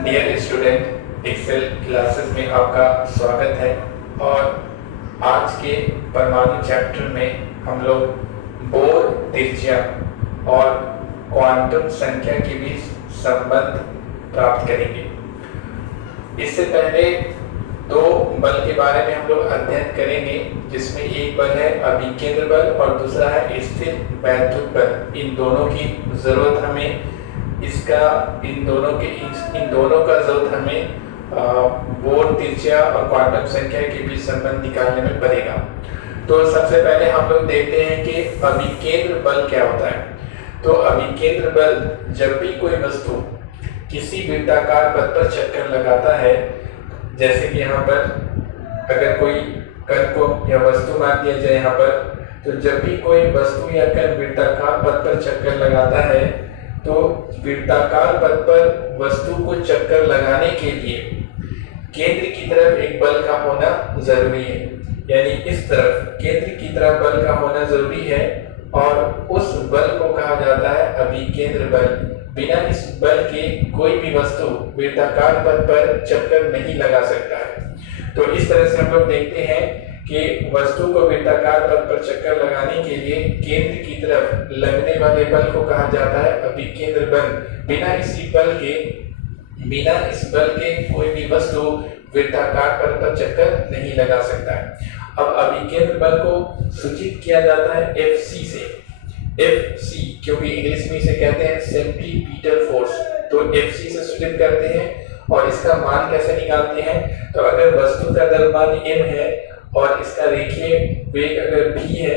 Dear student, Excel classes में आपका स्वागत है। और आज के परमाणु चैप्टर में हम लोग बोर त्रिज्या और क्वांटम संख्या के बीच संबंध प्राप्त करेंगे। इससे पहले दो बल के बारे में हम लोग अध्ययन करेंगे, जिसमें एक बल है अभिकेंद्र बल और दूसरा है स्थिर वैद्युत बल। इन दोनों की जरूरत हमें इन दोनों का जरूरत हमें बोर त्रिज्या और क्वांटम संख्या के बीच संबंध निकालने में पड़ेगा। तो सबसे पहले हम लोग देखते हैं कि अभिकेंद्र बल क्या होता है। तो अभिकेंद्र बल, जब भी कोई वस्तु किसी वृत्ताकार पथ पर चक्कर लगाता है, जैसे कि यहाँ पर अगर कोई कण को या वस्तु मान दिया जाए यहाँ पर, तो जब भी कोई वस्तु या कण वृत्ताकार पथ पर चक्कर लगाता है, तो वृत्ताकार पथ पर वस्तु को चक्कर लगाने के लिए केंद्र की तरफ एक बल का होना जरूरी है। यानी इस तरफ केंद्र की तरफ बल का होना जरूरी है, और उस बल को कहा जाता है अभिकेंद्र बल। बिना इस बल के कोई भी वस्तु वृत्ताकार पथ पर चक्कर नहीं लगा सकता है। तो इस तरह से हम लोग देखते हैं कि वस्तु को वृत्ताकार पथ पर चक्कर लगाने के लिए केंद्र की तरफ लगने वाले बल को कहा जाता है अभिकेंद्र बल। बिना इस बल के कोई भी वस्तु वृत्ताकार पथ पर चक्कर नहीं लगा सकता है। अब अभिकेंद्र बल को सूचित किया जाता है Fc से। Fc क्योंकि इंग्लिश में इसे कहते हैं सेंट्रीपिटल फोर्स, तो Fc से सूचित करते हैं। और इसका मान कैसे निकालते हैं? तो अगर वस्तु का द्रव्यमान m है और इसका रेखीय वेग अगर v है,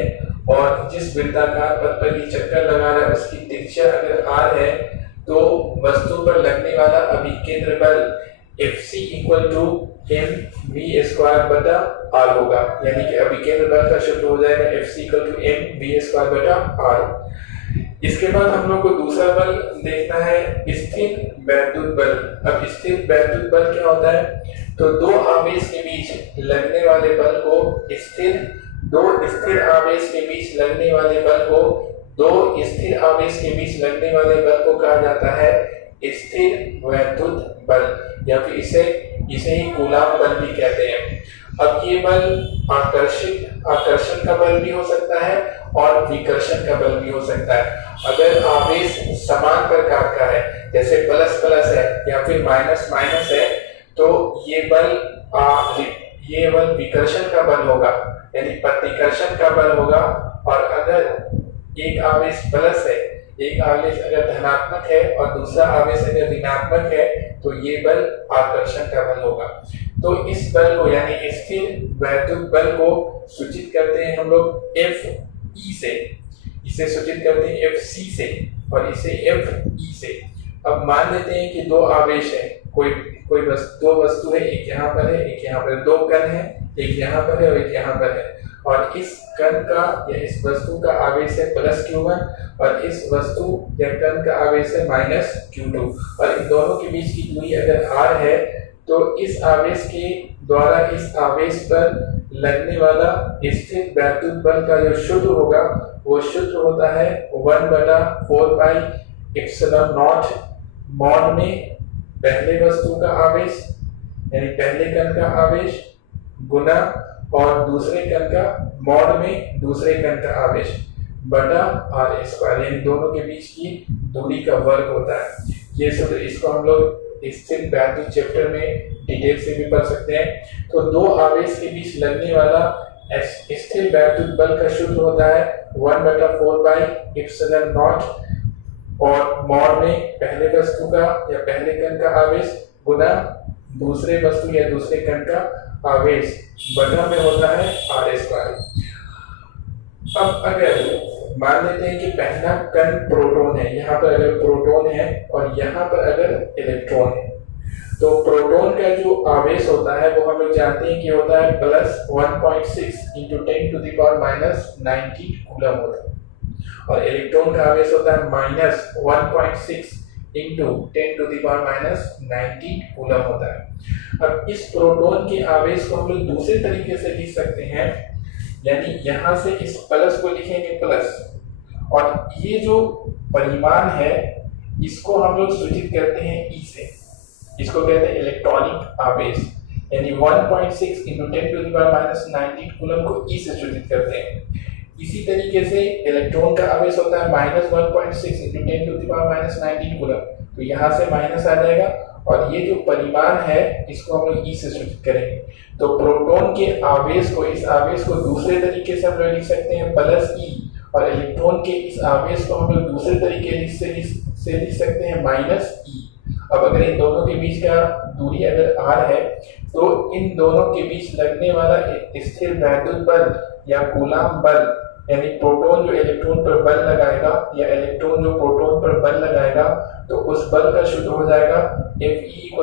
और जिस वृत्ताकार पथ पर ये चक्कर लगा रहा है उसकी त्रिज्या अगर r है, तो वस्तु पर लगने वाला अभिकेंद्र बल Fc इक्वल टू mv² बटा r होगा। यानी कि अभिकेंद्र बल का सूत्र हो जाएगा Fc इक्वल टू mv² बटा r। इसके बाद हम लोग को दूसरा बल देखना है स्थिर वैद्युत बल। अब स्थिर वैद्युत बल क्या होता है? तो दो आवेश के बीच लगने वाले बल को दो स्थिर आवेश के बीच लगने वाले बल को कहा जाता है स्थिर वैद्युत बल, या फिर इसे ही कूलाम बल भी कहते हैं। अब ये बल आकर्षण का बल भी हो सकता है और विकर्षण का बल भी हो सकता है। अगर आवेश समान प्रकार का है, जैसे प्लस प्लस है या फिर माइनस माइनस है, तो ये बल विकर्षण का बल होगा, यानी प्रतिकर्षण का बल होगा। और अगर एक आवेश प्लस है, एक आवेश अगर धनात्मक है और दूसरा आवेश अगर ऋणात्मक है, तो ये बल आकर्षण का बल होगा। तो इस बल को, यानी स्थिर वैद्युत बल को सूचित करते हैं हम लोग Fe से, इसे सूचित करते हैं Fc से और इसे Fe से। अब मान लेते हैं कि दो आवेश है, दो वस्तु है, एक यहाँ पर है, एक यहाँ पर, दो कण है, एक यहाँ पर है और एक यहाँ पर है। और इस कण का या इस वस्तु का आवेश है +q1 और इस वस्तु या कण का आवेश है -q2। और इन दोनों के बीच की दूरी अगर r है, तो इस आवेश के द्वारा इस आवेश पर लगने वाला स्थिर वैद्युत बल का जो सूत्र होगा, वो सूत्र होता है 1/4πε0 मॉड में पहले वस्तु का आवेश, यानी पहले कण का आवेश, गुना और दूसरे कण का मॉड में दूसरे कण का आवेश बटा r², यानी दोनों के बीच की दूरी का वर्ग होता है। ये सूत्र, इसको हम लोग स्थिर वैद्युत चैप्टर में डिटेल से भी पढ़ सकते हैं। तो दो आवेश के बीच लगने वाला स्थिर वैद्युत बल का सूत्र होता है 1/4πε0 और मॉड में पहले वस्तु का या पहले कण का आवेश गुना दूसरे वस्तु या दूसरे कण का आवेश बटा में होता है r²। अब अगर मान लेते हैं कि पहला कण प्रोटॉन है, यहाँ पर अगर प्रोटॉन है और यहाँ पर अगर इलेक्ट्रॉन है, तो प्रोटॉन का जो आवेश होता है वो हम लोग जानते हैं कि होता है +1.6 × 10⁻⁻90 कूलम होता है, और इलेक्ट्रॉन का आवेश होता है -1.6 × 10⁻⁻90 कूलम होता है। अब इस प्रोटॉन के आवेश को हम लोग दूसरे तरीके से लिख सकते हैं, यानी यहां से इस प्लस को लिखेंगे प्लस, और ये जो परिमाण है इसको हम लोग सूचित करते हैं ई से। इसको कहते हैं इलेक्ट्रॉनिक आवेश, यानी 1.6 इंटू 10⁻⁻19 कूलम को ई से सूचित करते हैं। इसी तरीके से इलेक्ट्रॉन का आवेश होता है -1.6 इंटू 10⁻⁻19 कूलम, तो यहाँ से माइनस आ जाएगा और ये जो परिमाण है इसको हम लोग ई से सूचित करेंगे। तो प्रोटॉन के आवेश को, इस आवेश को दूसरे तरीके से हम लोग लिख सकते हैं प्लस ई, और इलेक्ट्रॉन के इस आवेश को हम लोग दूसरे तरीके से लिख सकते हैं माइनस ई। अब अगर इन दोनों के बीच का दूरी अगर r है तो इन दोनों के बीच लगने वाला स्थिर वैद्युत बल या कूलम बल, यानी प्रोटॉन जो इलेक्ट्रॉन पर बल लगाएगा या इलेक्ट्रॉन जो प्रोटॉन पर बल लगाएगा, तो उस बल का सूत्र हो जाएगा Fe =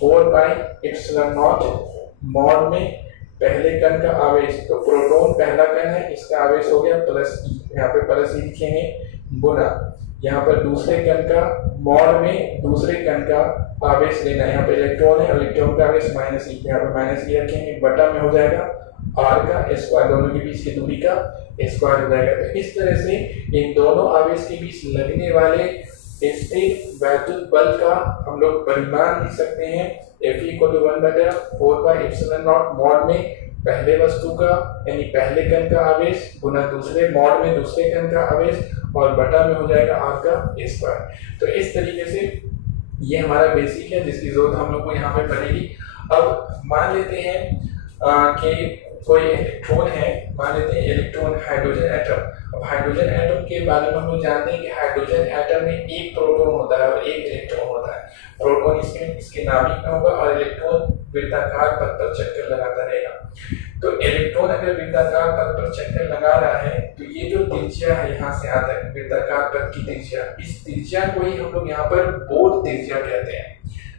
1/4πε0 मॉड में पहले कण का आवेश, तो प्रोटॉन पहला कण है, इसका आवेश हो गया प्लस ई, यहाँ पे प्लस ई लिखेंगे, गुना यहाँ पर दूसरे कण का मॉड में दूसरे कण का आवेश लेना है, यहाँ पे इलेक्ट्रॉन है और इलेक्ट्रॉन का आवेश माइनस ई, यहाँ पे माइनस ई रखेंगे, बटा में हो जाएगा r का स्क्वायर, दोनों के बीच की दूरी का स्क्वायर हो जाएगा। तो इस तरह से इन दोनों आवेश के बीच लगने वाले स्थिर वैद्युत बल का हम लोग परिमाण लिख सकते हैं Fe = 1/4πε0 मॉड में पहले वस्तु का यानी पहले कण का आवेश गुना दूसरे मॉड में दूसरे कण का आवेश और बटा में हो जाएगा r का स्क्वायर। तो इस तरीके से ये हमारा बेसिक है जिसकी जरूरत हम लोग को यहाँ पे पड़ेगी। अब मान लेते हैं कि कोई इलेक्ट्रॉन है, मान लेते हैं इलेक्ट्रॉन हाइड्रोजन एटम। अब हाइड्रोजन एटम के बारे में हम लोग जानते हैं कि हाइड्रोजन एटम में एक प्रोटॉन होता है और एक इलेक्ट्रॉन होता है। प्रोटॉन इसके नाभिक में होगा और इलेक्ट्रॉन वृत्ताकार पथ पर चक्कर लगाता रहेगा। तो इलेक्ट्रॉन अगर वृत्ताकार पथ पर चक्कर लगा रहा है तो ये जो त्रिज्या है यहाँ से आता है वृत्ताकार पथ की त्रिज्या, इस त्रिज्या को ही हम लोग यहाँ पर बोर त्रिज्या कहते हैं,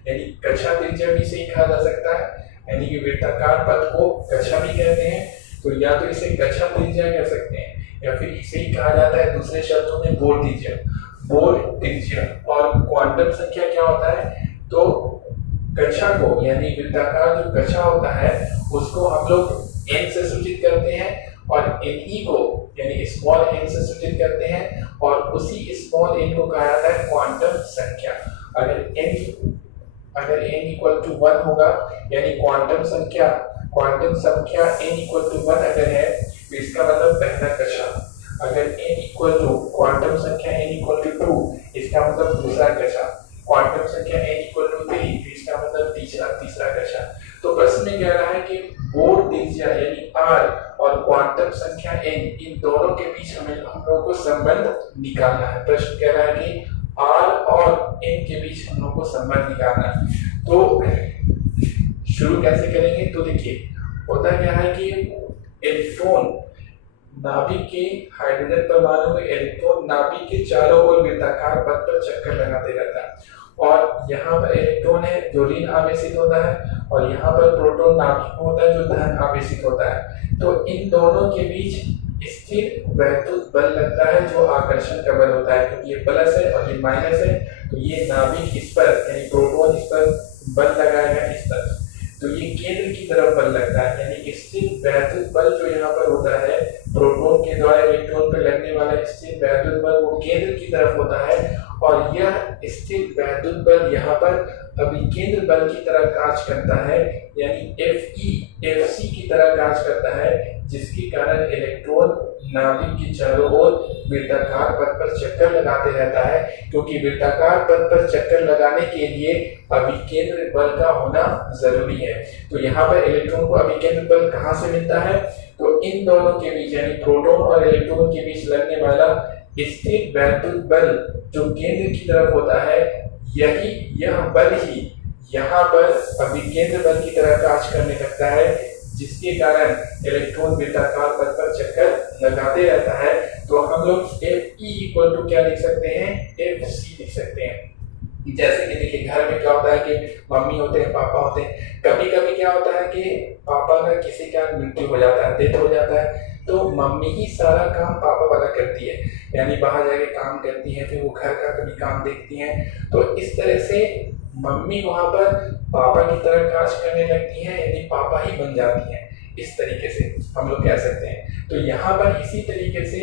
यानी कक्षा त्रिज्या भी इसे कहा जा सकता है, यानी कि वृत्ताकार पथ को कक्षा भी कहते हैं। तो या तो इसे कक्षा त्रिज्या कह सकते हैं या फिर इसे ही कहा जाता है दूसरे शब्दों में बोर त्रिज्या। बोर त्रिज्या और क्वांटम संख्या क्या होता है, तो कक्षा को यानी वृत्ताकार जो कक्षा होता है उसको हम लोग n से सूचित करते हैं और ne को यानी स्मॉल n से सूचित करते हैं और उसी स्मॉल n को कहा जाता है क्वांटम संख्या। अगर n = 1 होगा यानी क्वांटम संख्या n = 1 अगर है तो इसका मतलब पहला कक्षा। अगर क्वांटम संख्या n = 2 इसका मतलब दूसरा कक्षा। क्वांटम संख्या n = 3 इसका मतलब तीसरा कक्षा। तो प्रश्न में कह रहा है कि बोर त्रिज्या यानी r और क्वांटम संख्या n इन दोनों के बीच हम लोगों को संबंध निकालना है। प्रश्न कह रहा है कि r और n के बीच हम लोग को संबंध निकालना है। तो शुरू कैसे करेंगे, तो देखिए होता क्या है कि इलेक्ट्रॉन नाभिक के हाइड्रोजन परमाणु में इलेक्ट्रॉन नाभिक के चारों ओर वृत्ताकार पथ पर चक्कर लगाते रहता है और यहाँ पर इलेक्ट्रॉन है जो ऋण आवेशित होता है और यहाँ पर प्रोटॉन नाभिक में होता है जो धन आवेशित होता है। तो इन दोनों के बीच स्थिर वैद्युत बल लगता है जो आकर्षण का बल होता है, क्योंकि ये प्लस है और ये माइनस है तो ये नाभिक इस पर यानी प्रोटॉन इस पर बल लगाएगा इस तरफ, तो ये केंद्र की तरफ बल लगता है, यानी स्थिर वैद्युत बल जो यहाँ पर होता है प्रोटॉन के द्वारा इलेक्ट्रॉन पर लगने वाला स्थिर वैद्युत बल वो केंद्र की तरफ होता है और यह स्थिर वैद्युत बल यहाँ पर अभिकेंद्र बल की तरह कार्य करता है, यानी Fc की तरह कार्य करता है, जिसके कारण इलेक्ट्रॉन नाभिक के चारों ओर वृत्ताकार पथ पर चक्कर लगाते रहता है, क्योंकि वृत्ताकार पथ पर चक्कर लगाने के लिए अभिकेंद्र बल का होना जरूरी है। तो यहाँ पर इलेक्ट्रॉन को अभिकेंद्र बल कहाँ से मिलता है, तो इन दोनों के बीच यानी प्रोटॉन और इलेक्ट्रॉन के बीच लगने वाला स्थिर वैद्युत बल जो केंद्र की तरफ होता है, यह बल ही यहाँ पर अभिकेंद्र बल की तरह कार्य करने लगता है, जिसके कारण इलेक्ट्रॉन वृत्ताकार पथ पर चक्कर लगाते रहता है। तो हम लोग Fe क्या लिख सकते हैं, Fc लिख सकते हैं। जैसे कि देखिए घर में क्या होता है कि मम्मी होते हैं, पापा होते हैं, कभी कभी क्या होता है कि पापा का किसी का मृत्यु हो जाता है, डेथ हो जाता है, तो मम्मी ही सारा काम पापा वाला करती है, यानी बाहर जाके काम करती है, फिर वो घर का कभी काम देखती हैं। तो इस तरह से मम्मी वहां पर पापा की तरह कार्य करने लगती हैं, यानी पापा ही बन जाती हैं। इस तरीके से हम लोग कह सकते हैं। तो यहाँ पर इसी तरीके से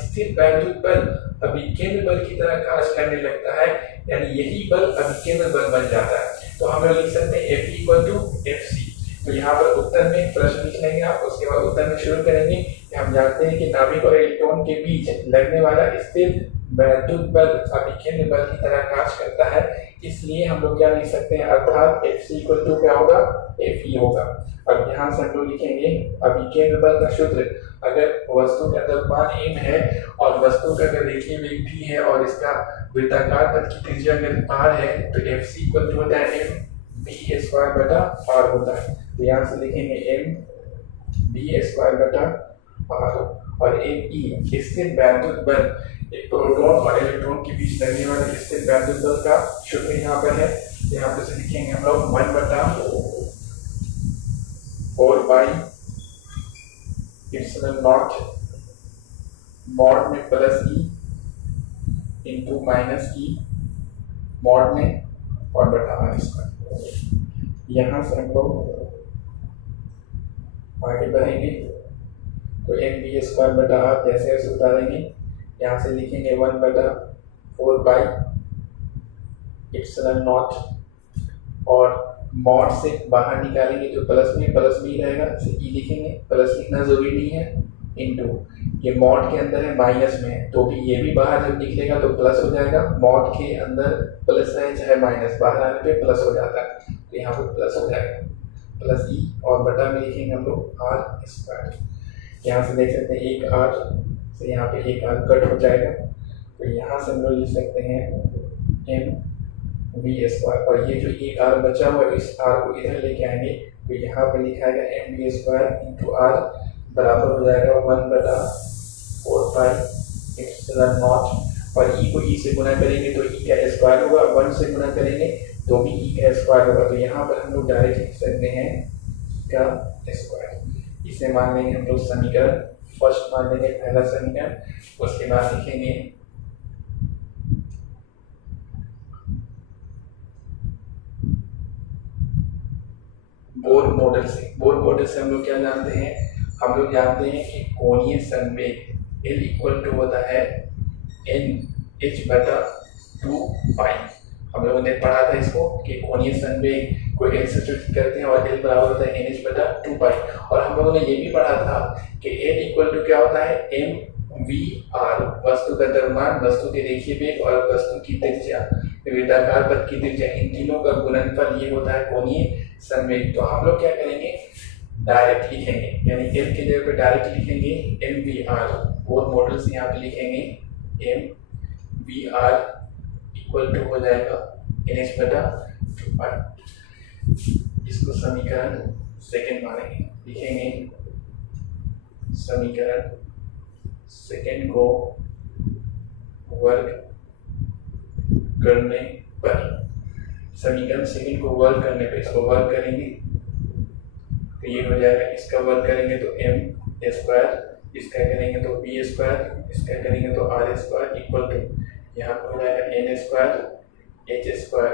स्थिर वैद्युत बल अभिकेंद्र बल की तरह कार्य करने लगता है, यानी यही बल अभिकेंद्र बल बन जाता है। तो हम लोग लिख सकते हैं F इक्वल टू FC। तो यहाँ पर उत्तर में प्रश्न लिख लेंगे आप, उसके बाद उत्तर में शुरू करेंगे कि हम जानते हैं कि नाभिक और इलेक्ट्रॉन के बीच लगने वाला स्थिर वैद्युत बल अभिकेंद्र बल की तरह कार्य करता है, इसलिए हम लोग क्या लिख सकते हैं, अर्थात FC इक्वल टू क्या होगा, FE होगा। अब यहाँ से हम लोग लिखेंगे अभिकेंद्र बल का सूत्र, अगर वस्तु का द्रव्यमान m है और वस्तु का अगर रेखीय वेग v है और इसका वृत्ताकार पथ की त्रिज्या अगर r है, तो FC इक्वल टू होता है m v² बटा r होता है। तो यहाँ से लिखेंगे m v² बटा r और ME स्थिर वैद्युत बल एक प्रोटॉन और इलेक्ट्रॉन के बीच लगने वाले स्थिर वैद्युत बल का सूत्र यहाँ पर है। यहाँ पर से लिखेंगे हम लोग 1 बटा 4 पाई एप्सिलॉन नॉट मॉड में प्लस ई इंटू माइनस ई मॉड में और बटा आर स्क्वायर। यहाँ से हम लोग आगे बढ़ेंगे तो MV² बटा आर जैसे ऐसे उतारेंगे, यहाँ से लिखेंगे 1 बटा 4 पाई एप्सिलॉन नॉट और मॉड से बाहर निकालेंगे तो प्लस में प्लस भी रहेगा, इसे ई लिखेंगे, प्लस लिखना जरूरी नहीं है, इंटू ये मॉड के अंदर है माइनस में, तो भी ये भी बाहर जब निकलेगा तो प्लस हो जाएगा, मॉड के अंदर प्लस रहे चाहे माइनस, बाहर आने पे प्लस हो जाता है, तो यहाँ पे प्लस हो जाएगा, प्लस ई और बटा में लिखेंगे हम लोग आर स्क्वायर। यहाँ से देख सकते हैं एक आर से यहाँ पे एक आर कट हो जाएगा, तो यहाँ से हम लोग लिख सकते हैं MV² और ये जो एक आर बचा हुआ इस आर को इधर लेके आएंगे तो यहाँ पे लिखाएगा MV² इंटू आर बराबर हो जाएगा 1 बटा 4 पाई एप्सिलॉन नॉट और ई को ई से गुना करेंगे तो ई का स्क्वायर होगा, 1 से गुना करेंगे तो भी ई का स्क्वायर होगा। तो यहाँ पर हम लोग डायरेक्ट लिख सकते हैं का स्क्वायर। इसे मान लेंगे हम लोग समीकरण फर्स्ट, मान लेंगे पहला समीकरण, उसके बाद लिखेंगे बोर मॉडल से। बोर मॉडल से हम लोग क्या जानते हैं, हम लोग जानते हैं कि कोणीय संवेग L इक्वल टू होता है NH बटा 2 पाई। हम लोगों ने पढ़ा था इसको कि कोणीय संवेग को L से सूचित करते हैं और L बराबर होता है NH बटा 2 पाई। और हम लोगों ने ये भी पढ़ा था कि L इक्वल टू क्या होता है MVR, वस्तु का द्रव्यमान, वस्तु के रेखीय वेग और वस्तु की त्रिज्या, वृत्ताकार पथ की त्रिज्या, इन तीनों का गुणनफल ये होता है कोणीय संवेग। तो हम लोग क्या करेंगे, डायरेक्ट लिखेंगे, यानी L के जगह पे डायरेक्ट लिखेंगे MVR, बोर मॉडल से यहाँ पे लिखेंगे MVR इक्वल टू हो जाएगा NH बटा 2 पाई। इसको समीकरण सेकंड मानेंगे, लिखेंगे समीकरण सेकंड को वर्ग करने पर, समीकरण सेकंड को वर्ग करने पर इसको वर्ग करेंगे तो ये हो जाएगा, इसका वर्ग करेंगे तो M², इसका करेंगे तो B², इसका करेंगे तो R² इक्वल टू यहाँ पर हो जाएगा N² H²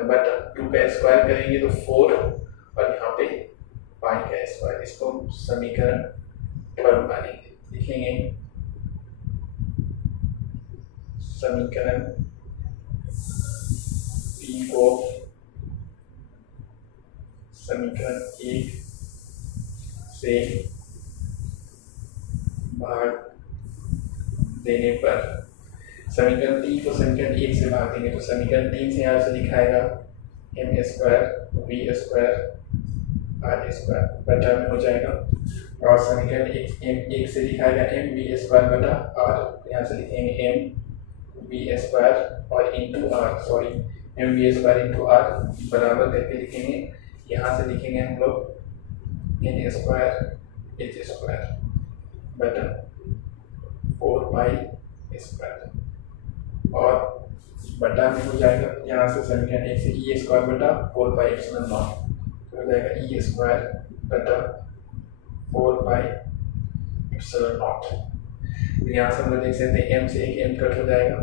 बटा 2 का स्क्वायर करेंगे तो 4 और यहाँ पे पाई का स्क्वायर। इसको समीकरण पर मानेंगे, लिखेंगे समीकरण P को समीकरण 1 से भाग देने पर, समीकरण 3 को समीकरण 1 से भाग देंगे तो समीकरण 3 से यहाँ से लिखाएगा M² V² R² बटा में हो जाएगा और समीकरण 1 से लिखाएगा MV² बटा R, यहाँ से लिखेंगे MV² और into R, sorry MV² into R बराबर करके लिखेंगे, यहाँ से लिखेंगे हम लोग N² H² बटा 4 पाई स्क्वायर और बटा में हो जाएगा, यहाँ से समीकरण 1 से E² बटा 4 पाई एप्सिलॉन नॉट हो जाएगा E² बटा 4 पाई एप्सिलॉन नॉट। तो यहाँ से हम लोग देख सकते हैं M से एक M कट हो जाएगा,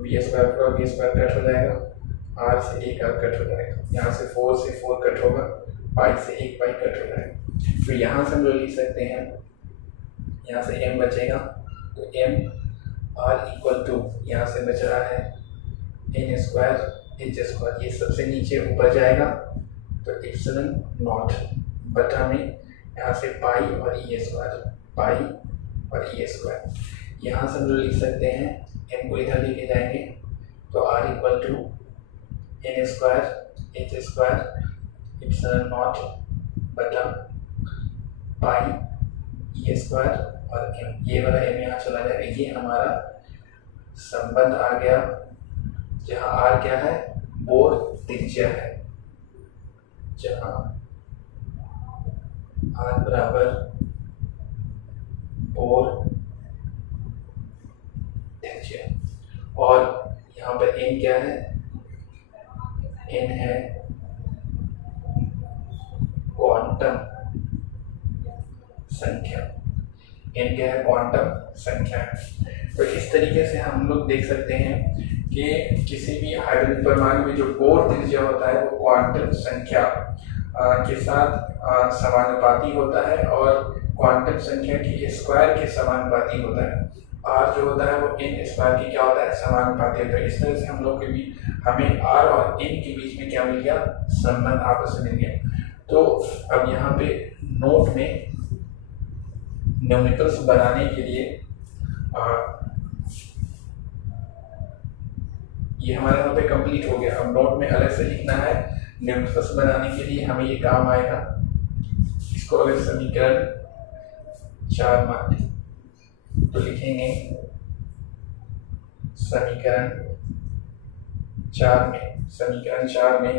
V² और V² कट हो जाएगा, R से एक R कट हो जाएगा, यहाँ से 4 से 4 कट होगा, पाई से एक पाई कट हो जाएगा। तो यहाँ से हम लोग लिख सकते हैं, यहाँ से m बचेगा तो m r इक्वल टू यहाँ से बच रहा है n स्क्वायर h स्क्वायर, ये सबसे नीचे ऊपर जाएगा तो एप्सिलॉन नॉट बटा में यहाँ से पाई और e स्क्वायर, पाई और e स्क्वायर। यहाँ से हम लोग लिख सकते हैं m को इधर लेके जाएंगे तो r equal to n square h square epsilon naught बटा पाई e स्क्वायर और m, ये वाला m यहाँ चला जाएगा। ये हमारा संबंध आ गया जहाँ r क्या है, बोर त्रिज्या है, जहाँ r बराबर बोर त्रिज्या और यहाँ पर n क्या है, n है क्वांटम संख्या, n क्या है, क्वांटम संख्या। तो इस तरीके से हम लोग देख सकते हैं कि किसी भी हाइड्रोजन परमाणु में जो बोर त्रिज्या होता है वो क्वांटम संख्या के साथ समानुपाती होता है और क्वांटम संख्या के स्क्वायर के समानुपाती होता है। r जो होता है वो n स्क्वायर की क्या होता है, समानुपाती होता है। इस तरह से हम लोग के भी हमें r और n के बीच में क्या मिल गया, संबंध आपस में मिल गया। तो अब यहाँ पे नोट में न्यूमेरिकल्स बनाने के लिए ये हमारे यहाँ पे कंप्लीट हो गया। अब नोट में अलग से लिखना है, न्यूमेरिकल्स बनाने के लिए हमें ये काम आएगा। इसको अगर समीकरण 4 मान तो लिखेंगे समीकरण 4 में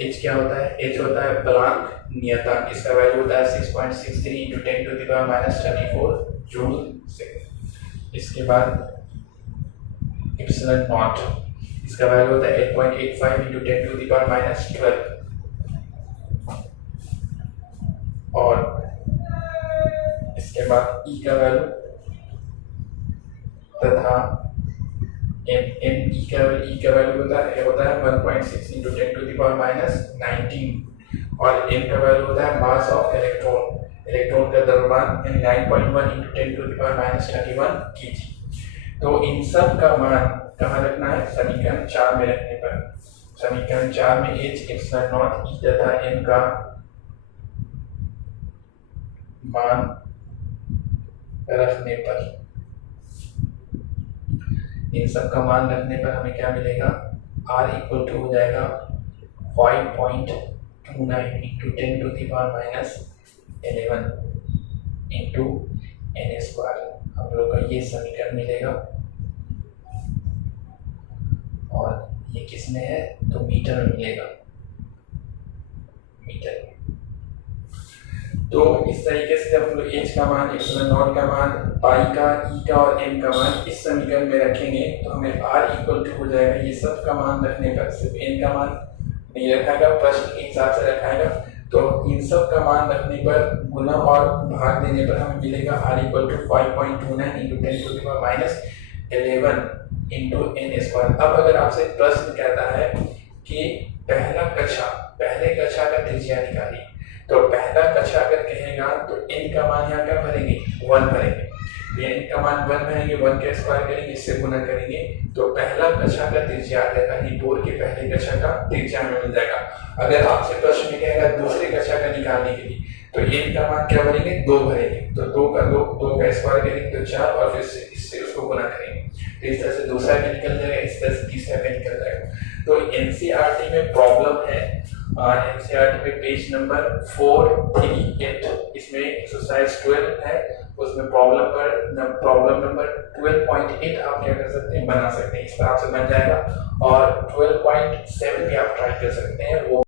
h क्या होता है, h होता है प्लांक नियतांक, इसका वैल्यू होता है 6.63 × 10⁻34 जूल सेकंड। इसके बाद एप्सिलॉन नॉट, इसका वैल्यू होता है 8.85 × 10⁻12 और इसके बाद e का वैल्यू तथा e का वैल्यू होता है 1.6 × 10⁻19 और m का वैल्यू होता है मास ऑफ इलेक्ट्रॉन का द्रव्यमान 9.1 × 10⁻31 kg। तो इन सब का मान कहाँ रखना है, समीकरण 4 में रखने पर, समीकरण 4 में h एप्सिलॉन नॉट e तथा m का मान रखने पर, इन सब का मान रखने पर हमें क्या मिलेगा, r इक्वल टू हो जाएगा 5.29 × 10⁻11 इंटू n स्क्वायर। हम लोग का ये समीकरण मिलेगा और ये किस में है, तो मीटर में मिलेगा, मीटर में। तो इस तरीके से जब हम लोग h का मान, एप्सिलॉन नॉट का मान, पाई का, e का और m का मान इस समीकरण में रखेंगे तो हमें r इक्वल टू हो जाएगा, ये सब का मान रखने पर, सिर्फ n का मान नहीं रखाएगा, प्रश्न के हिसाब से रखाएगा, तो इन सब का मान रखने पर गुना और भाग देने पर हमें मिलेगा r equal to 5.29 × 10⁻11 into n square. अब अगर आपसे प्रश्न कहता है कि पहले कक्षा का त्रिज्या निकालिए, तो पहला कक्षा अगर कहेगा तो n का मान यहाँ क्या भरेंगे, 1 भरेंगे, n का मान 1 भरेंगे, 1 का स्क्वायर करेंगे, इससे गुना करेंगे तो पहला कक्षा का त्रिज्या आ जाएगा, ये बोर के पहले कक्षा का त्रिज्या में मिल जाएगा। अगर आपसे प्रश्न में कहेगा दूसरे कक्षा का निकालने के लिए तो n का मान क्या भरेंगे, 2 भरेंगे, तो 2 का स्क्वायर करेंगे तो 4 और फिर इससे उसको गुना करेंगे, तो इस तरह से दूसरा का निकल जाएगा, इस तरह से तीसरा का निकल जाएगा। तो एनसीईआरटी में प्रॉब्लम है, एनसीईआरटी में पेज नंबर 438, इसमें एक्सरसाइज 12 है, उसमें प्रॉब्लम नंबर 12.8 आप क्या कर सकते हैं, बना सकते हैं, इस पर आपसे बन जाएगा और 12.7 भी आप ट्राई कर सकते हैं। वो